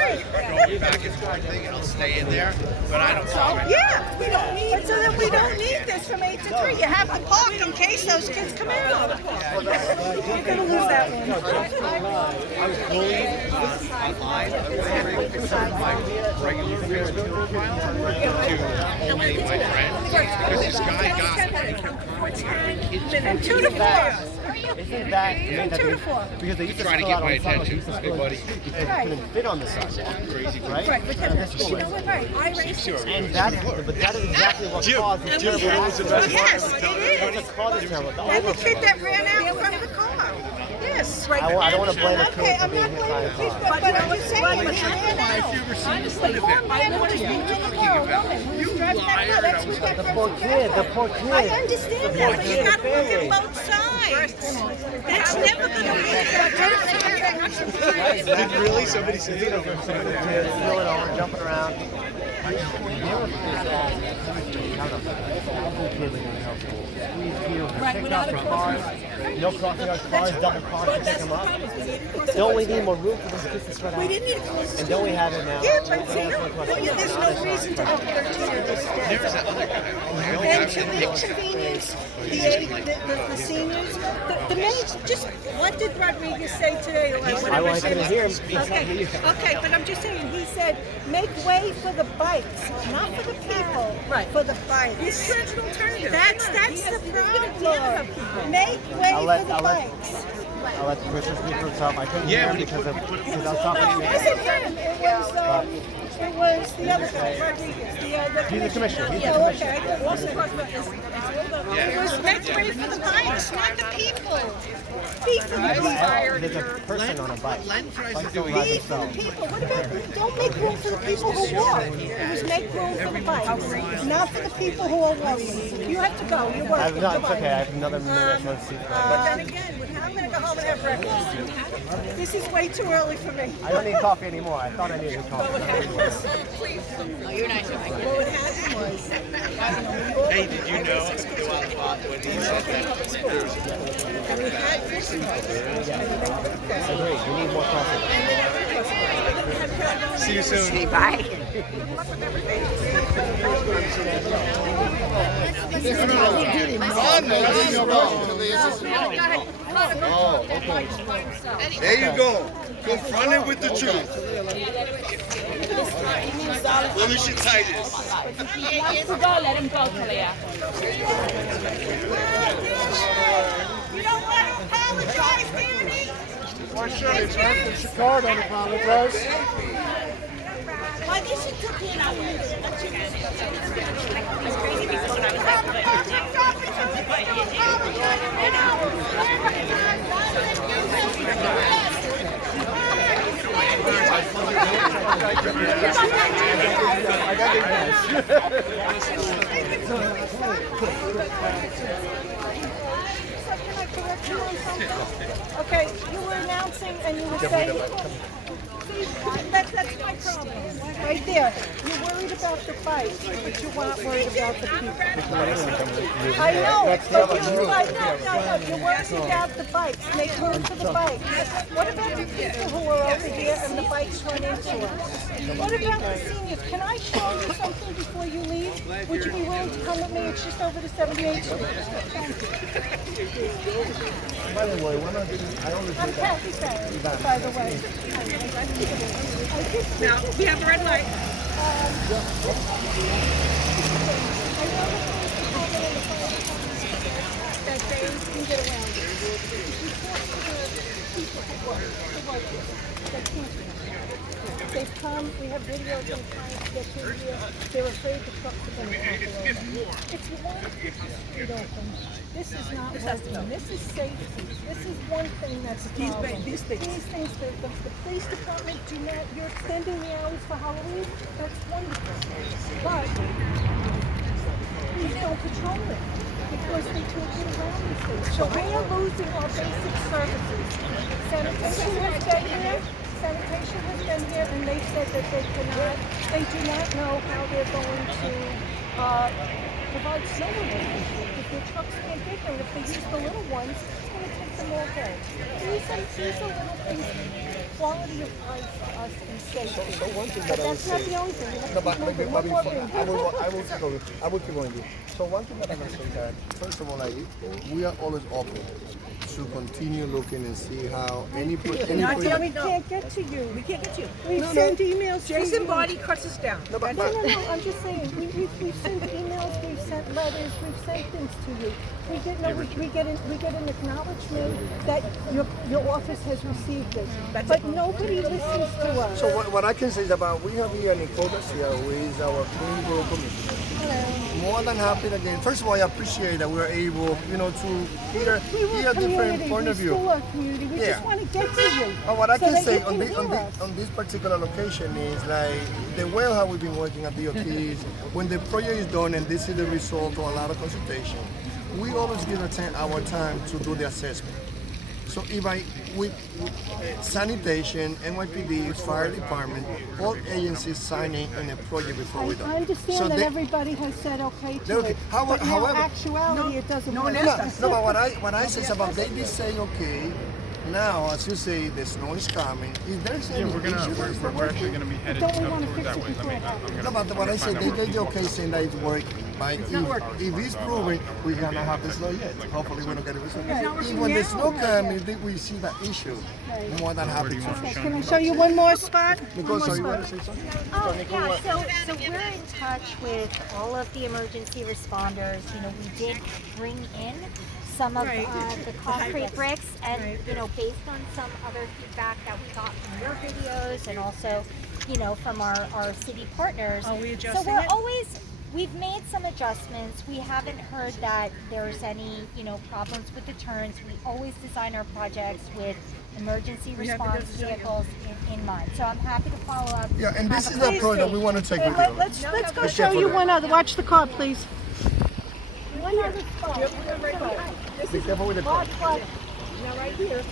go back and forth thing and I'll stay in there, but I don't follow it. Yeah, we don't need. So then we don't need this from 8 to 3. You have to park in case those kids come out. You're gonna lose that one. I was bullied online. I converted my regular Facebook profile to only my friends because this guy got And 2 to 4. Isn't that because they used to trying to fill get out my on sidewalks, attention, used to big fill buddy. because you couldn't fit on the sidewalk, right? Right, but that's, you know what, right, I raised it. And that is exactly what caused the terrible accident. Yes, it That's is. what caused the terrible. And the kid that ran out in front of the car. Yes. I don't want to blame a kid Okay, for I'm being not hit by a blaming car. but I'm just saying, he ran out. Honestly, he ran out just into the car, a woman who was driving that car. That's who got The poor kid, the poor kid. I understand that, but you gotta look at both sides. That's never gonna be Did really somebody say it over? Kids rolling over, jumping around. Right, without a cars, no crossing our cars, double cars to pick them up. Don't we need more room for those kids to spread out? We didn't need a close. And don't we have it now? Yeah, but see, there's no reason to have 13-year-olds. There's that other guy. And to inconvenience the seniors, the men, just, what did Rodriguez say today? Or whatever I couldn't hear him. Okay, but I'm just saying, he said, make way for the bikes, not for the people, for the bikes. He's an alternative. That's the problem. Make way for the bikes. I'll let the commissioner speak for himself. I couldn't hear him because I was talking to It wasn't him. It was the other guy, Rodriguez. He's the commissioner. He's the Oh, commissioner. okay. I wasn't talking about this. It was make way for the bikes, not the people. Speak for the people. There's a person on a bike. Bikes don't ride Speak for the themselves. people. What about, don't make room for the people who walk. It was make room for the bikes, not for the people who are walking. You have to go. You're working. No, it's okay. I have another minute. So let's see. But then again, I'm going to go home and have breakfast. This is way too early for me. I don't need coffee anymore. I thought I needed coffee. What happened was, you're not what happened was, Hey, did you know when he said that? Agreed. We need more coffee. See you soon. Bye. Oh, okay. There you go. Confront it with the truth. Polish your tigers. He wants to go, let him go, Talia. You don't want to apologize, Danny? Why should he? Mr. Card don't apologize. Why did she took it out? Okay, you were announcing and you were saying, that's my problem, right there. You're worried about the bikes, but you weren't worried about the people. I know, but you're worried about the bikes, make room for the bikes. What about the people who are over here and the bikes run into us? What about the seniors? Can I show you something before you leave? Would you be willing to come with me? It's just over to 78th Street. By the way, I always I'm Kathy Farron, by the way. Now, we have a red light. That they can get around it. They've come, we have videos of them trying to get through here. They're afraid the trucks are going to come over. If you want to keep the street open, this is not working. This is safety. This is one thing that's a problem. These things, the police department do not, you're extending the hours for Halloween, that's wonderful. But please don't patrol it because they can't get around these things. So we are losing our basic services. Sanitation has been here. Sanitation has been here, and they said that they do not know how they're going to provide snow removal. If their trucks can't get there, if they use the little ones, it's going to take them all day. These are little things, quality of life for us and safety. So one thing But that I would that's not say, the only thing. We have no, to but keep moving. maybe One more I will keep going. So one thing that I'm going to say is that, first of all, like, we are always open to continue looking and see how any we can't get to you. We can't get to you. We've sent emails. Jason Body cuts us down. No, I'm just saying, we've sent emails, we've sent letters, we've sent things to you. We get an acknowledgement that your office has received it, but nobody listens to us. So what I can say is about, we have here Nicole Garcia, who is our Queen Borough Commissioner. More than happy again. First of all, I appreciate that we're able, to hear a different point of view. We still are community. We just want to get to you. What I so can that say you on hear us. this particular location is like the way how we've been working at DOTs. When the project is done and this is the result of a lot of consultation, we always give our time to do the assessment. So if sanitation, NYPD, fire department, all agencies signing in a project before we do. I understand that everybody has said okay to it. However, but in actuality, it doesn't work. No, but what I say is about they did say okay. Now, as you say, the snow is coming. If there's any we're actually gonna be headed Don't we want to toward fix that it way. before it happens? No, but what I said, they gave the okay saying that it's working. But if it's proven, we're gonna have the snow yet. Hopefully we don't get it resolved. When the snow comes, we see that issue. More than happy to. Can I show you one more spot? Nicole, so you want to say something? Yeah, so we're in touch with all of the emergency responders. We did bring in some of Right. the concrete bricks, and Right. you know, based on some other feedback that we got from your videos, and also, you know, from our city partners. Are we So adjusting we're it? always. We've made some adjustments. We haven't heard that there's any, you know, problems with the turns. We always design our projects with emergency We have to response do the vehicles in mind. So I'm happy to follow up. Yeah, and this Have is a the approach that we want to take with you. Let's go Be show careful you there. one other. Watch the car, please. One other spot. Be careful with the car. Now right here,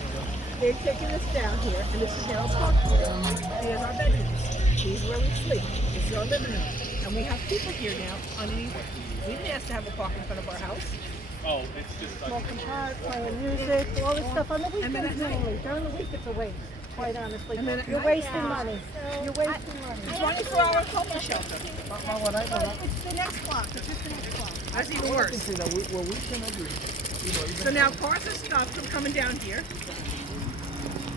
they're taking us down here, and this is now a park. Here's our bedrooms. These are where we sleep. This is our living room. And we have people here now underneath. We didn't ask to have a park in front of our house. Oh, it's just Smoking pot, playing music, all this stuff on the weekends mainly. During the week it's a waste, quite honestly. You're wasting money. You're wasting money. 24-hour homeless shelter. It's the next block. It's just the next block. That's even worse. So now cars are stopped from coming down here.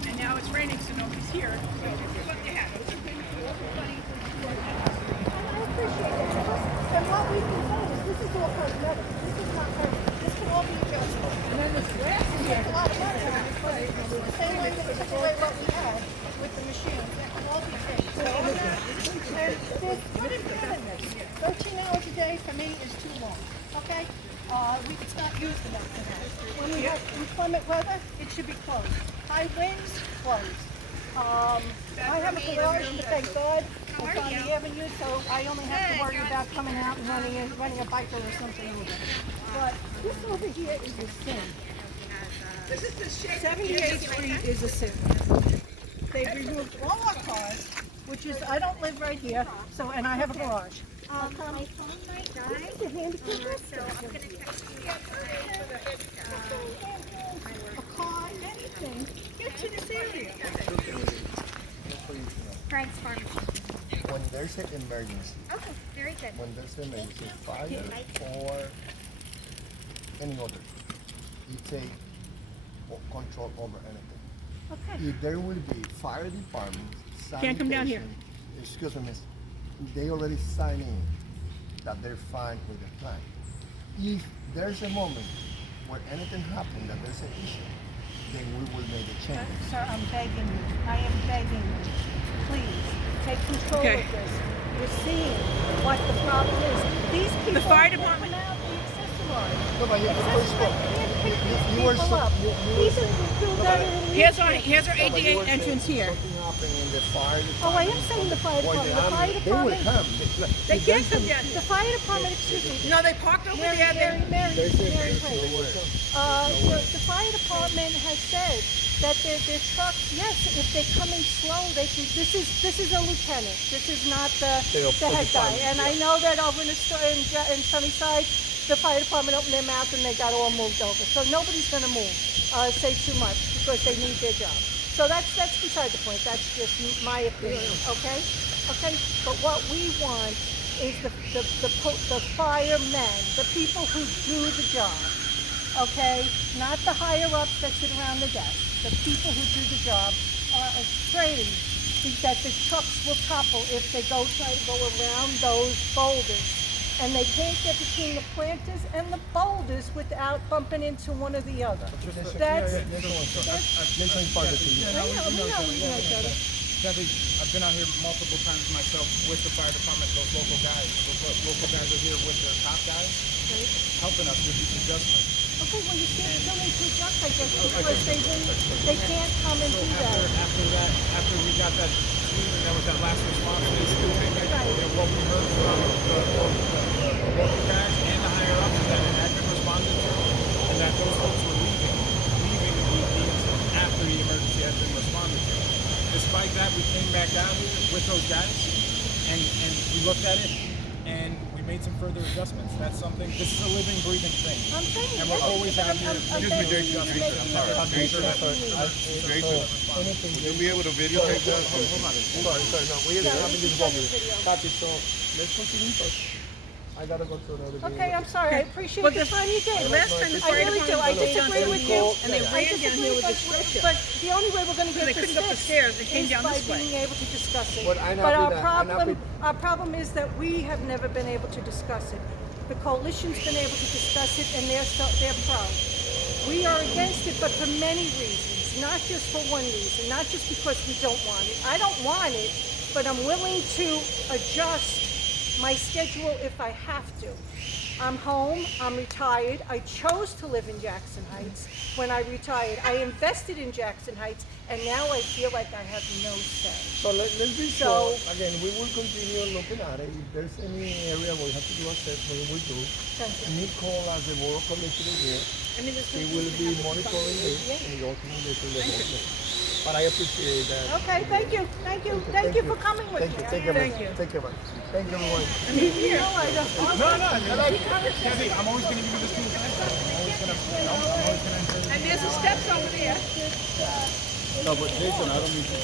And now it's raining, so nobody's here. So this is what they have. It's a thing for everybody. I appreciate it. And what we can say is this is all cosmetic. This is not permanent. This can all be adjusted. And then this grass is here. A lot of money on this place. The same way we took away what we had with the machines. That can all be changed. So and there's good and bad in this. 13 hours a day for me is too long. Okay? It's not used enough tonight. When we have inclement weather, it should be closed. High winds, closed. I have a garage, but thank God it's on the avenue, so I only have to worry about coming out and running a bicycle or something over there. But this over here is a sin. This is the 78th Street is a sin. They've removed all our cars, which is, I don't live right here, so, and I have a garage. My phone might die, This is a handicap so restaurant. I'm gonna text you. A car, anything, get to this area. Frank's Pharmacy. When there's an emergency, Okay, very good. when there's an emergency, fire or any other, you take control over anything. Okay. If there will be fire department, Can't come down here. sanitation, excuse me, miss, they already sign in that they're fine with the plan. If there's a moment where anything happens, that there's an issue, then we will make a change. Sir, I'm begging you. I am begging you. Please, take control of this. You're seeing what the problem is. These people. The fire department. Out the accessory. No, but you were People so, up. These are people that are in Here's our ADA entrance here. something happened in the fire Oh, I am saying the fire department. The fire They will department. come. They can't come down. The fire department, excuse me. No, they parked over Mary, there. Mary, They said Mary, they wait. will. The fire department has said that their trucks, yes, if they're coming slow, they can, this is a lieutenant. This is not the head guy. And I know that over in Sunnyside, the fire department opened their mouth and they got all moved over. So nobody's gonna move, say too much, because they need their job. So that's beside the point. That's just my opinion, okay? Okay, but what we want is the firemen, the people who do the job, okay? Not the higher ups that sit around the desk. The people who do the job are afraid that the trucks will topple if they try to go around those boulders. And they can't get between the planters and the boulders without bumping into one or the other. That's Kathy, I've been out here multiple times myself with the fire department, those local guys. Those local guys are here with their top guys, helping us with these adjustments. Okay, well, you can't tell them to adjust, I guess, because they can't come and do that. After we got that meeting, there was that last response, what we heard from the local guys and the higher ups that it had been responded to, and that those folks were leaving after the emergency had been responded to. Despite that, we came back down here with those guys, and we looked at it, and we made some further adjustments. That's something, this is a living, breathing thing. I'm saying, And we're always out here. Excuse me, Jason. I'm sorry. Jason, would you be able to videotape that? Sorry, no, we are having this moment. Kathy, so let's continue, but I gotta go to another video. Okay, I'm sorry, I appreciate the time you gave. Last time the I fire really do, I department disagree with you. and they I ran down disagree, here with a stretcher. but the only way we're gonna get They this couldn't go up the fixed stairs, they came is down by this way. being able to discuss it. But I'm But happy that- our problem is that we have never been able to discuss it. The coalition's been able to discuss it, and they're proud. We are against it, but for many reasons, not just for one reason, not just because we don't want it. I don't want it, but I'm willing to adjust my schedule if I have to. I'm home, I'm retired. I chose to live in Jackson Heights when I retired. I invested in Jackson Heights, and now I feel like I have no say. So let's be sure, again, we will continue looking at it. If there's any area where we have to do assessment, we do. Nicole, as the board of commissioners here, we will be monitoring this and go through this in the whole. But I appreciate that. Okay, thank you, thank you, thank you for coming with me. Thank you, thank you. Thank you, man. Thank you, everyone. No, I don't. No, Kathy, I'm always going to give you this piece. I'm always going to, And there's the steps over there. No, but Jason, I don't mean to.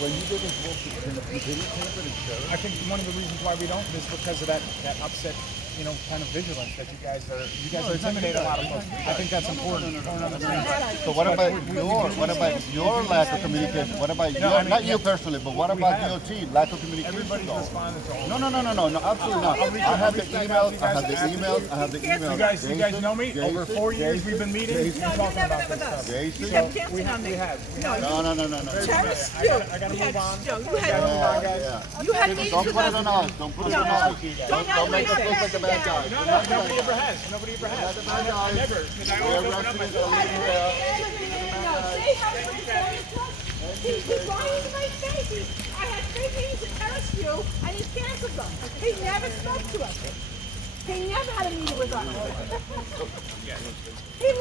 When you get involved in the city, I think one of the reasons why we don't is because of that upset, kind of vigilance that you guys intimidate a lot of folks. I think that's important. So what about your lack of communication? What about your, not you personally, but what about your team, lack of communication? Everybody's responded to all. No, absolutely not. I have the emails, I have the emails. You guys know me? Over 4 years we've been meeting and talking about this stuff. Jason? We have. No. I gotta move on. You had Don't put it on us. Don't put it on us. Don't make us look like the bad guys. No, nobody ever has. I never. Because I always open up myself. He's lying to my face. I had 3 meetings at Terrace View, and he canceled them. He never spoke to us. He never had a meeting with us. He